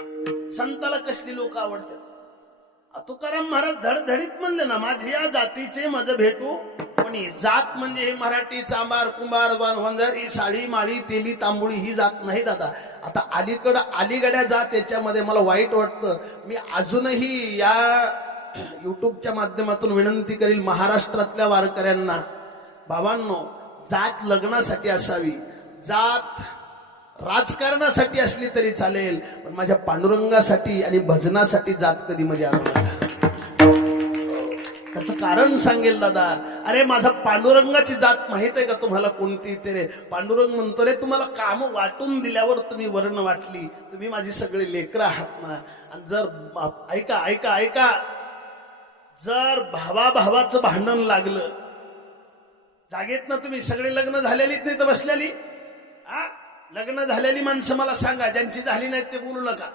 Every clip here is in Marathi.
संताला कसली लोक आवडतात? तुकाराम महाराज धडधडीत म्हणले ना माझे या जातीचे माझं भेटू कोणी? जात म्हणजे हे मराठी चांबार कुंभार वंजारी साडी माळी तेली तांबुळी ही जात नाही दादा. आता अलीकडं अलीगड्या जात याच्यामध्ये मला वाईट वाटतं. मी अजूनही या युट्यूबच्या माध्यमातून विनंती करील महाराष्ट्रातल्या वारकऱ्यांना बाबांनो जात लग्नासाठी असावी. जात राजकारणासाठी असली तरी चालेल पण माझ्या पांडुरंगासाठी आणि भजनासाठी जात कधी मध्ये आणू नका त्याचं कारण सांगेल दादा. अरे माझा पांडुरंगाची जात माहीत आहे का तुम्हाला कोणती? ते रे पांडुरंग म्हणतो रे तुम्हाला काम वाटून दिल्यावर तुम्ही वर्ण वाटली. तुम्ही माझी सगळी लेकरं आहात ना. आणि जर ऐका ऐका ऐका. जर भावा भावाचं भांडण लागलं जागेत ना तुम्ही सगळे लग्न झालेलीच नाही तर बसलेली? आ? लग्न झालेली माणसं मला सांगा ज्यांची झाली नाहीत ते बोलू नका.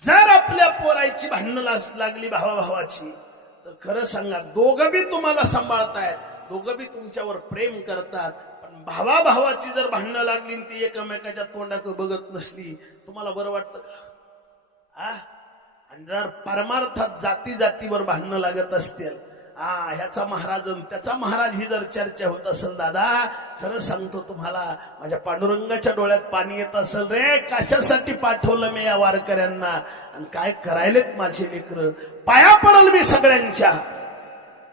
जर आपल्या पोरायची भांडणं लाग- लागली भावाभावाची तर खरं सांगा दोघं बी तुम्हाला सांभाळतायत दोघं बी तुमच्यावर प्रेम करतात पण भावाभावाची जर भांडणं लागली आणि ती एकमेकाच्या तोंडाकडे बघत नसली तुम्हाला बरं वाटतं का? आ? आणि जर परमार्थात जाती जातीवर भांडणं लागत असतील. आ ह्याचा महाराज अन त्याचा महाराज ही जर चर्चा होत असेल दादा खरं सांगतो तुम्हाला माझ्या पांडुरंगाच्या डोळ्यात पाणी येत असेल रे कशासाठी पाठवलं मी या वारकऱ्यांना? आणि काय करायलेत माझे लेकर? पाया पडल मी सगळ्यांच्या.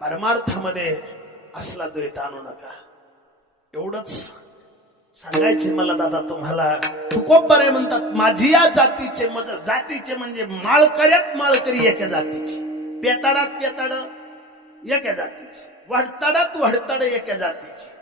परमार्थामध्ये असला द्वैत आणू नका. एवढंच सांगायचे मला दादा तुम्हाला. तुकोबर आहे म्हणतात माझी या जातीचे मज जातीचे म्हणजे माळकऱ्यात माळकरी एका जातीची. पेताडात पेताड एका जातीची. वडताडात वडताड एका जातीची.